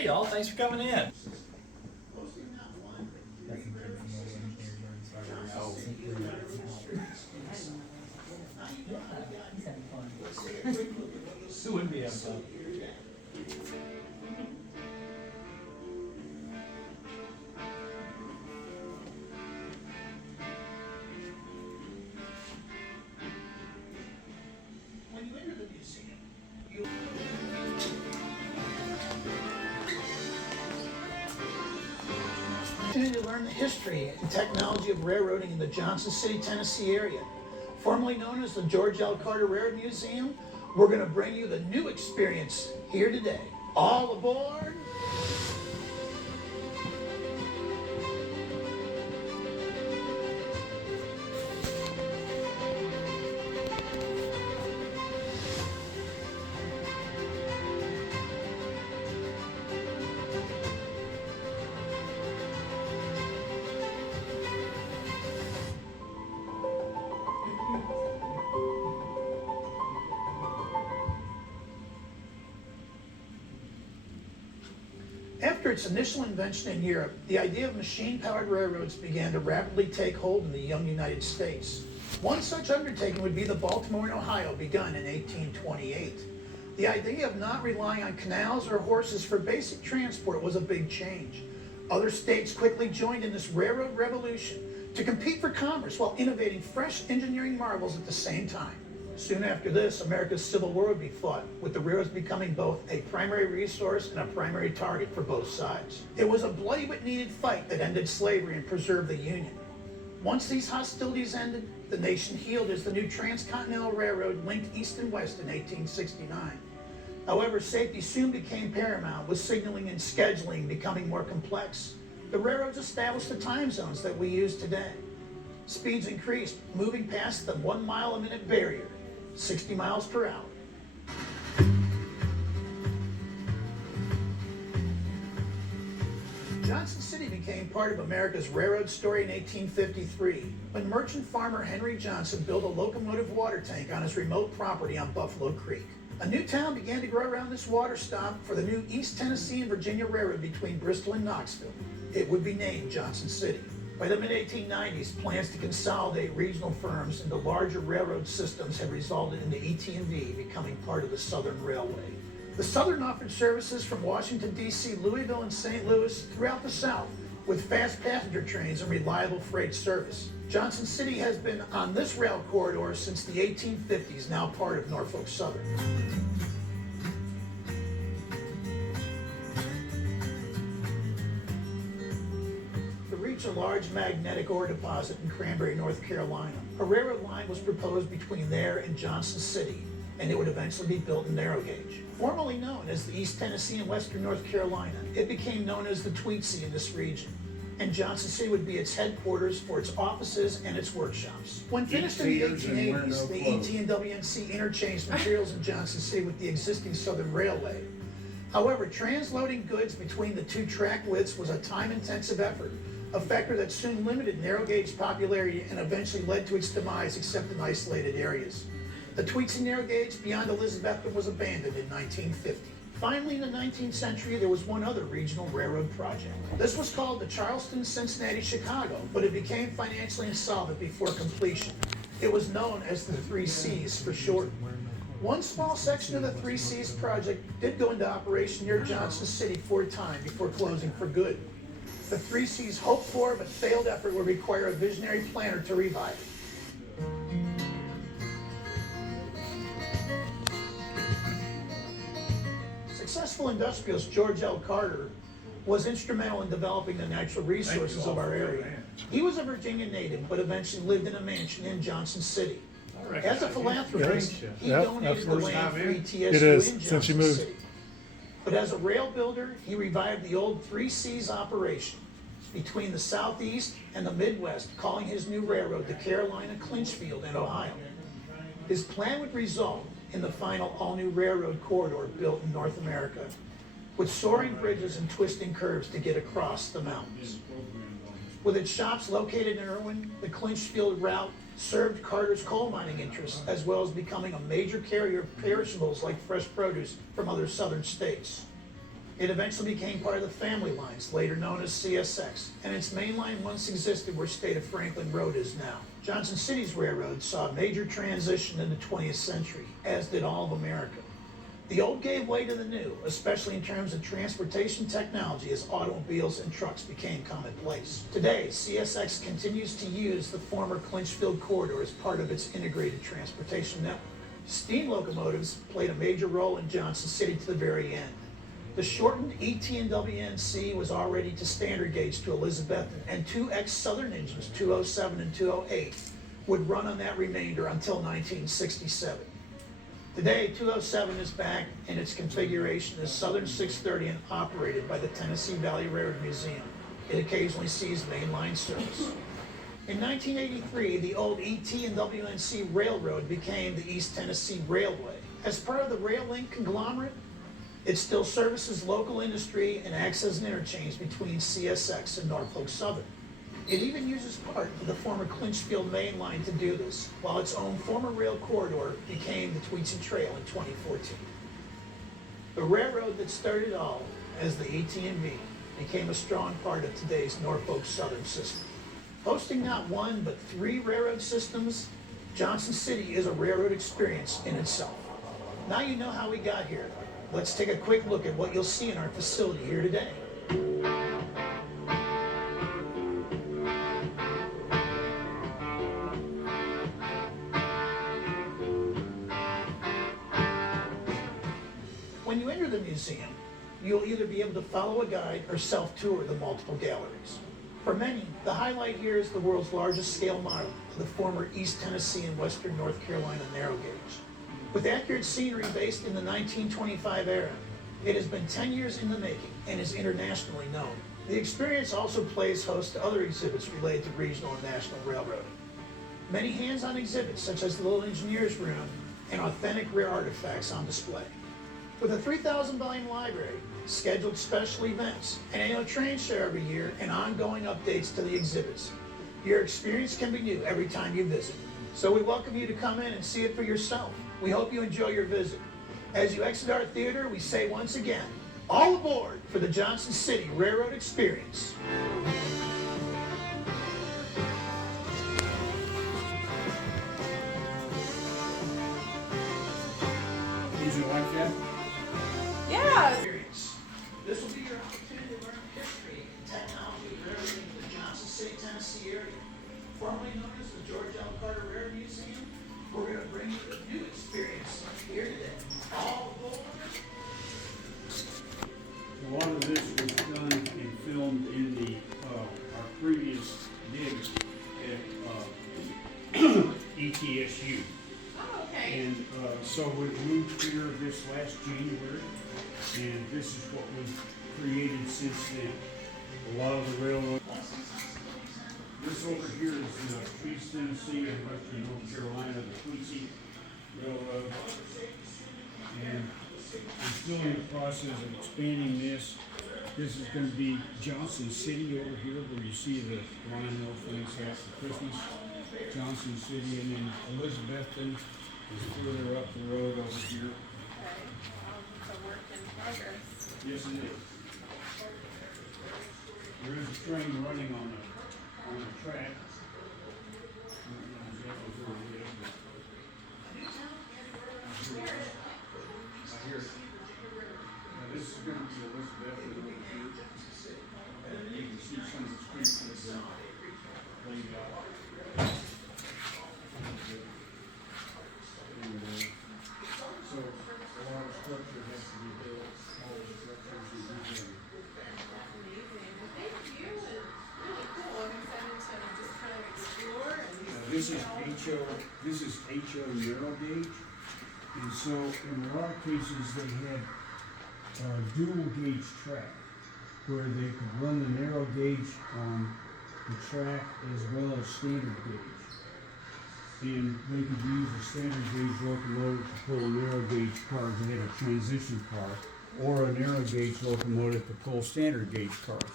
Hey y'all, thanks for coming in. Who wouldn't be having fun? When you enter the museum, you opportunity to learn the history and technology of railroading in the Johnson City, Tennessee area. Formerly known as the George L. Carter Railroad Museum, we're going to bring you the new experience here today. All aboard! After its initial invention in Europe, the idea of machine-powered railroads began to rapidly take hold in the young United States. One such undertaking would be the Baltimore and Ohio, begun in 1828. The idea of not relying on canals or horses for basic transport was a big change. Other states quickly joined in this railroad revolution to compete for commerce while innovating fresh engineering marvels at the same time. Soon after this, America's Civil War would be fought, with the railroads becoming both a primary resource and a primary target for both sides. It was a bloody but needed fight that ended slavery and preserved the Union. Once these hostilities ended, the nation healed as the new Transcontinental Railroad linked east and west in 1869. However, safety soon became paramount, with signaling and scheduling becoming more complex. The railroads established the time zones that we use today. Speeds increased, moving past the 1 mile a minute barrier, 60 miles per hour. Johnson City became part of America's railroad story in 1853, when merchant farmer Henry Johnson built a locomotive water tank on his remote property on Buffalo Creek. A new town began to grow around this water stop for the new East Tennessee and Virginia Railroad between Bristol and Knoxville. It would be named Johnson City. By the mid-1890s, plans to consolidate regional firms into larger railroad systems had resulted in the ET&V becoming part of the Southern Railway. The Southern offered services from Washington, D.C., Louisville, and St. Louis throughout the South, with fast passenger trains and reliable freight service. Johnson City has been on this rail corridor since the 1850s, now part of Norfolk Southern. A large magnetic ore deposit in Cranberry, North Carolina. A railroad line was proposed between there and Johnson City, and it would eventually be built in narrow gauge. Formerly known as the East Tennessee and Western North Carolina, it became known as the Tweetsie in this region, and Johnson City would be its headquarters for its offices and its workshops. When finished in the 1880s, the ET and WNC interchanged materials in Johnson City with the existing Southern Railway. However, transloading goods between the two track widths was a time-intensive effort, a factor that soon limited narrow gauge popularity and eventually led to its demise except in isolated areas. The Tweetsie narrow gauge beyond Elizabethton was abandoned in 1950. Finally, in the 19th century, there was one other regional railroad project. This was called the Charleston, Cincinnati, Chicago, but it became financially insolvent before completion. It was known as the Three Cs for short. One small section of the Three Cs project did go into operation near Johnson City for a time before closing for good. The Three Cs hoped for but failed effort would require a visionary planner to revive it. Successful industrialist George L. Carter was instrumental in developing the natural resources of our area. He was a Virginia native, but eventually lived in a mansion in Johnson City. As a philanthropist, he donated the land for ETSU in Johnson City. But as a rail builder, he revived the old Three Cs operation between the Southeast and the Midwest, calling his new railroad the Carolina Clinchfield in Ohio. His plan would result in the final all-new railroad corridor built in North America, with soaring bridges and twisting curves to get across the mountains. With its shops located in Irwin, the Clinchfield route served Carter's coal mining interests, as well as becoming a major carrier of perishables like fresh produce from other southern states. It eventually became part of the family lines, later known as CSX, and its main line once existed where State of Franklin Road is now. Johnson City's railroad saw a major transition in the 20th century, as did all of America. The old gave way to the new, especially in terms of transportation technology as automobiles and trucks became commonplace. Today, CSX continues to use the former Clinchfield corridor as part of its integrated transportation network. Steam locomotives played a major role in Johnson City to the very end. The shortened ET and WNC was already to standard gauge to Elizabethton, and two ex-Southern engines, 207 and 208, would run on that remainder until 1967. Today, 207 is back in its configuration as Southern 630 and operated by the Tennessee Valley Railroad Museum. It occasionally sees mainline service. In 1983, the old ET and WNC Railroad became the East Tennessee Railway. As part of the Rail Link conglomerate, it still services local industry and acts as an interchange between CSX and Norfolk Southern. It even uses part of the former Clinchfield main line to do this, while its own former rail corridor became the Tweetsie Trail in 2014. The railroad that started all as the ET&V became a strong part of today's Norfolk Southern system. Hosting not one, but 3 railroad systems, Johnson City is a railroad experience in itself. Now you know how we got here. Let's take a quick look at what you'll see in our facility here today. When you enter the museum, you'll either be able to follow a guide or self-tour the multiple galleries. For many, the highlight here is the world's largest scale model of the former East Tennessee and Western North Carolina narrow gauge. With accurate scenery based in the 1925 era, it has been 10 years in the making and is internationally known. The experience also plays host to other exhibits related to regional and national railroading. Many hands-on exhibits, such as the Little Engineer's Room and authentic rare artifacts on display. With a 3,000 volume library, scheduled special events, an annual train show every year, and ongoing updates to the exhibits, your experience can be new every time you visit. So we welcome you to come in and see it for yourself. We hope you enjoy your visit. As you exit our theater, we say once again, all aboard for the Johnson City Railroad Experience. Did you like that? Yeah. Experience. This will be your opportunity to learn history and technology related to the Johnson City, Tennessee area. Formerly known as the George L. Carter Railroad Museum, we're going to bring you a new experience here today. All aboard. A lot of this was done and filmed in the our previous digs at ETSU. Oh, okay. And so we moved here this last January, and this is what we've created since then. A lot of the railroad. This over here is East Tennessee and Western North Carolina, the Tweetsie Railroad. And we're still in the process of expanding this. This is going to be Johnson City over here, where you see the Lionel things out for Christmas. Johnson City, and then Elizabethton is further up the road over here. Okay. It's a work in progress. Yes, it is. There is a train running on the track. I don't know exactly where it is, but I hear it. Now this is going to be Elizabethton over here. You can see some of the streets that have been laid out. So a lot of structure has to be built, all the structures are rebuilt. Amazing. Well, thank you. And really cool. I'm excited to just kind of explore and This is HO narrow gauge, and so in a lot of cases they had dual gauge track where they could run the narrow gauge on the track as well as standard gauge. And they could use a standard gauge locomotive to pull a narrow gauge car. They had a transition car, or a narrow gauge locomotive to pull standard gauge cars,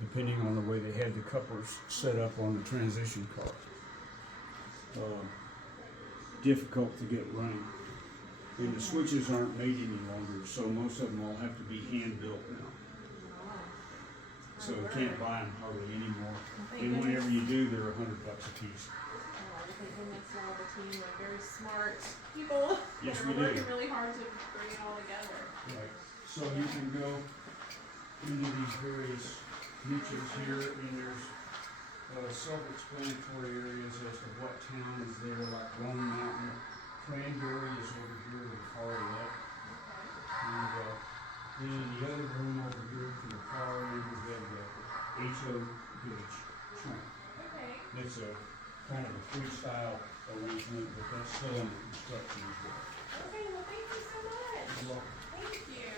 depending on the way they had the couplers set up on the transition car. Difficult to get running. And the switches aren't made any longer, so most of them all have to be hand built now. So you can't buy them hardly anymore. And whenever you do, they're $100 a piece. Oh, thank goodness we have a team of very smart people Yes, that we are working do. really hard to bring it all together. Right. So you can go into these various niches here, and there's self-explanatory areas as to what town is there, like Lone Mountain. Cranberry is over here to the far left. And then in the other room over here to the far end, we have the HO Village Shrine. Okay. It's a kind of a freestyle arrangement, but that's still under construction as well. Okay, well, thank you so much. You're welcome. Thank you.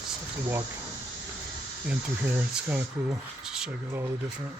Just have to walk in through here. It's kind of cool. Just check out all the different.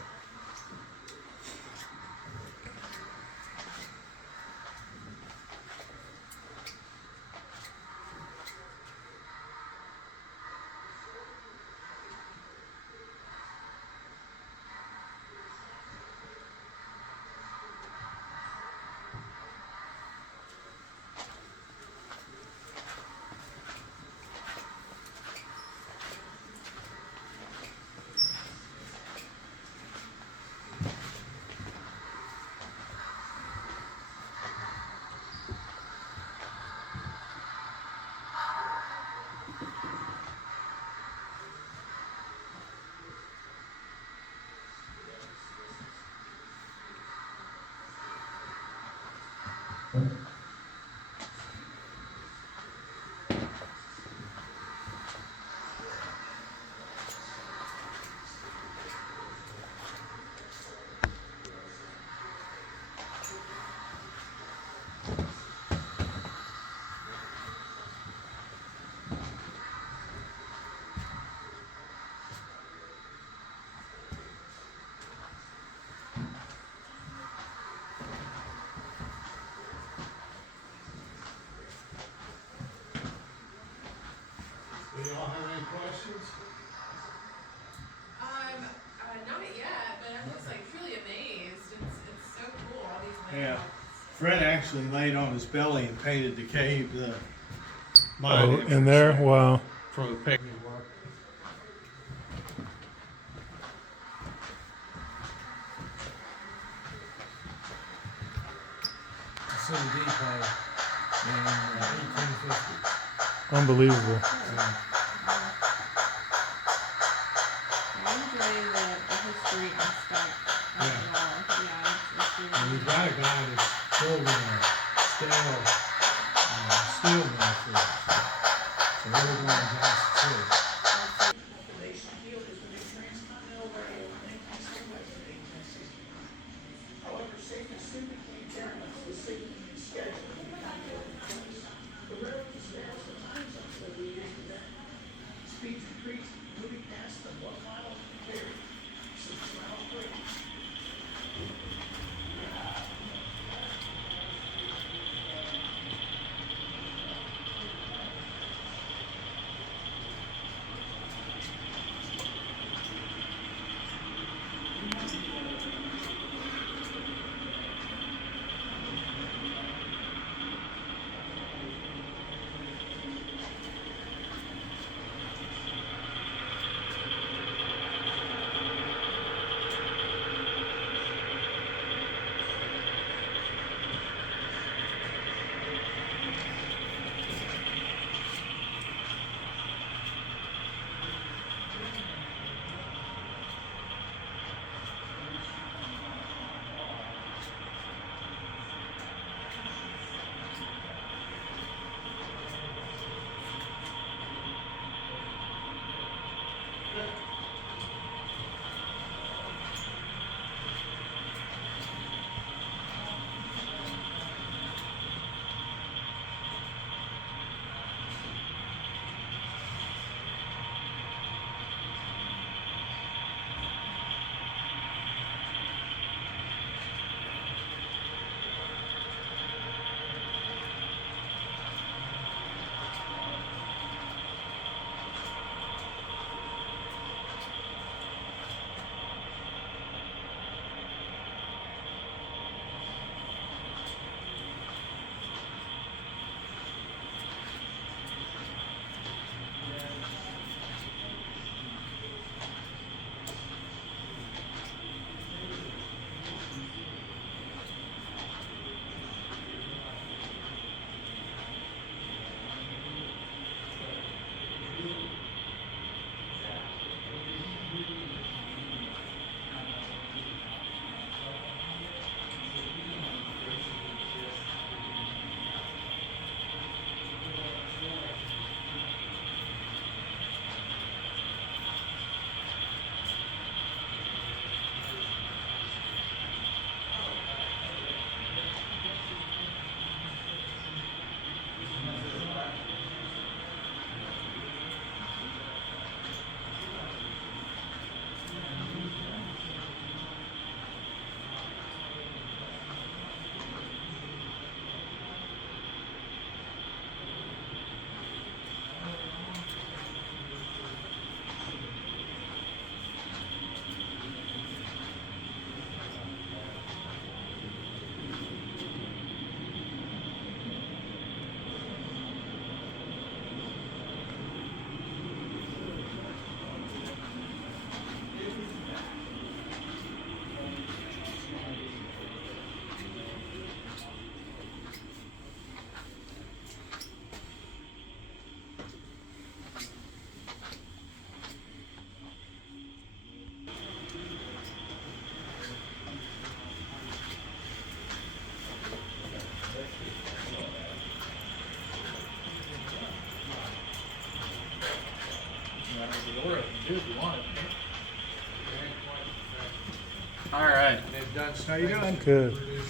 Do y'all have any questions? Not yet, but I'm just like truly amazed. It's so cool, all these Yeah. layouts. Fred actually laid on his belly and painted the cave, the Oh, mine in there? Wow. for the picnic. City Depot in 1850. Unbelievable. I enjoy the history aspect of it all. Yeah, it's really And we've got a guy that's building a steel mill for us. So we're going to Johnson City. Foundation field is the new transcontinental railroad in 1961 and 1860. However, safety soon became paramount to the signaling and scheduling of the continuity in place. The railroad established the time zones that we use today. Speeds increased, moving past the 1 mile barrier, 6 miles per hour. much. How you doing? Thanks for Good. introducing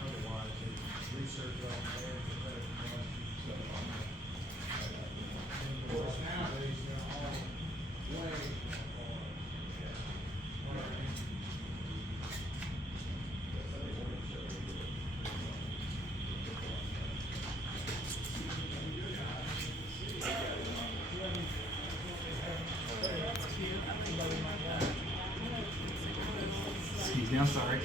otherwise, it's research on there, of course, nowadays, they're all way more hard. Excuse me, I'm sorry.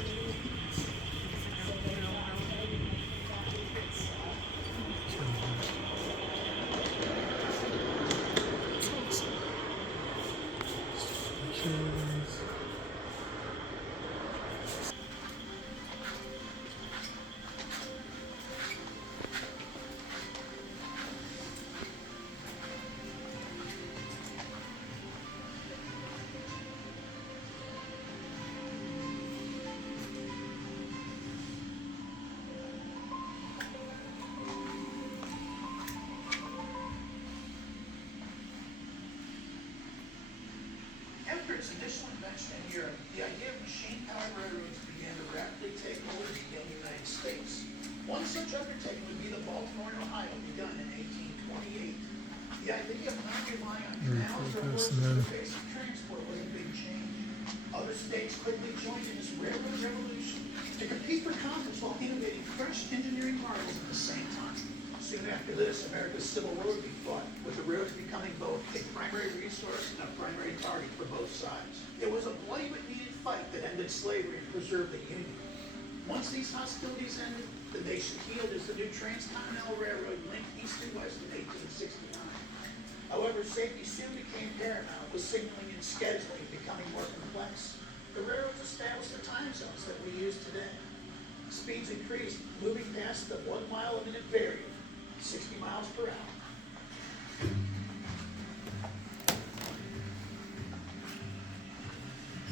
After its initial invention in Europe, the idea of machine-powered railroads began to rapidly take hold in the young United States. One such undertaking would be the Baltimore and Ohio, begun in 1828. The idea of not relying on canals or horses for basic transport was a big change. Other states quickly joined in this railroad revolution to compete for commerce while innovating fresh engineering marvels at the same time. Soon after this, America's Civil War would be fought, with the railroads becoming both a primary resource and a primary target for both sides. It was a bloody but needed fight that ended slavery and preserved the Union. Once these hostilities ended, the nation healed as the new Transcontinental Railroad linked east and west in 1869. However, safety soon became paramount, with signaling and scheduling becoming more complex. The railroads established the time zones that we use today. Speeds increased, moving past the 1 mile a minute barrier, 60 miles per hour.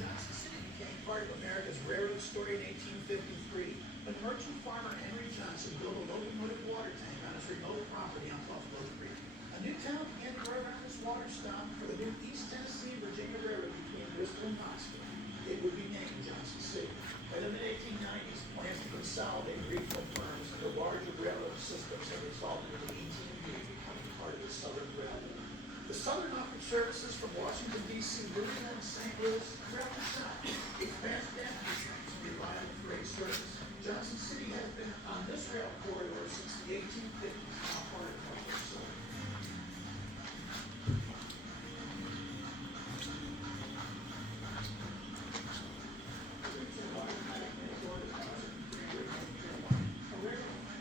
Johnson City became part of America's railroad story in 1853, when merchant farmer Henry Johnson built a locomotive water tank on his remote property on Buffalo Creek. A new town began to grow around this water stop for the new East Tennessee and Virginia Railroad between Bristol and Knoxville. It would be named Johnson City. By the mid-1890s, plans to consolidate regional firms into larger railroad systems have resulted in the AT&T becoming part of the Southern Railroad. The Southern offered services from Washington, D.C., Louisville, and St. Louis throughout the South. It fast density trains and reliable freight service. Johnson City has been on this rail corridor since the 1850s, now part of Norfolk Southern.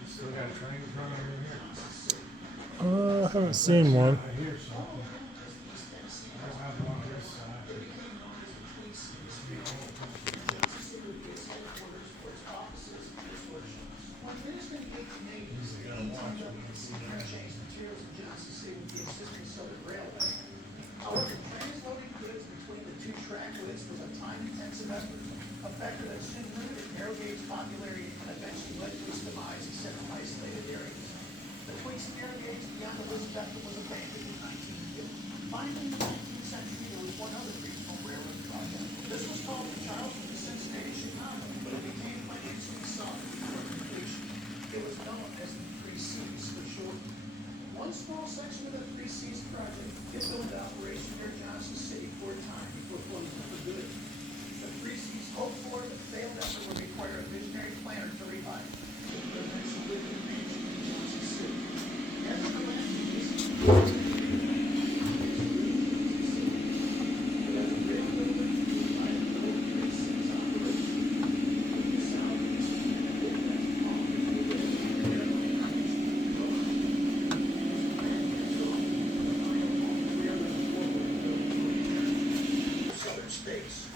Still got trains running over here. I haven't seen one. I hear something. I don't have one on this side. When finished in the 1880s, the AT&T interchanged materials in Johnson City with the existing Southern Railway. However, transloading goods between the two track widths was a time-intensive effort, a factor that soon limited narrow gauge popularity and eventually led to its demise in several isolated areas. The Queens narrow gauge beyond Elizabethton was abandoned in 1950. Finally, in the 19th century, there was one other regional railroad project. This was called the Charleston to Cincinnati, Chicago, but it became financially solid before completion. It was known as the 3Cs for short. One small section of the 3Cs project did go into operation near Johnson City for a time before closing for good. The 3Cs hoped for but failed effort would require a visionary planner to revive it. It would eventually live in mansion in Johnson City. Nevertheless, Southern states.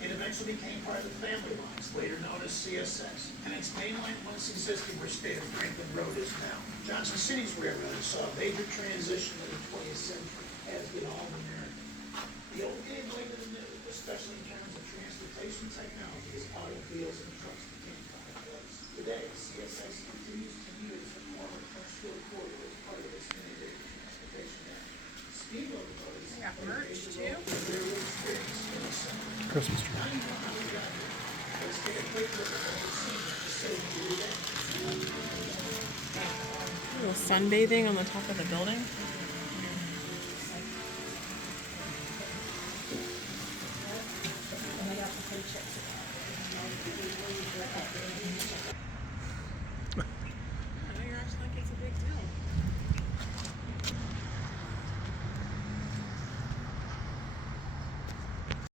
It eventually became part of the family lines, later known as CSX, and its main line once existed where State of Franklin Road is now. Johnson City's railroad saw a major transition in the 20th century, as did all of America. The old gave way to the new, especially in terms of transportation technology as automobiles and trucks became commonplace. Today, CSX continues to use the former French-Field corridor as part of its integrated transportation network. Speed locomotives got merch, too? railroad experience in the center. Christmas tree. Let's take a Little sunbathing on the top of the building.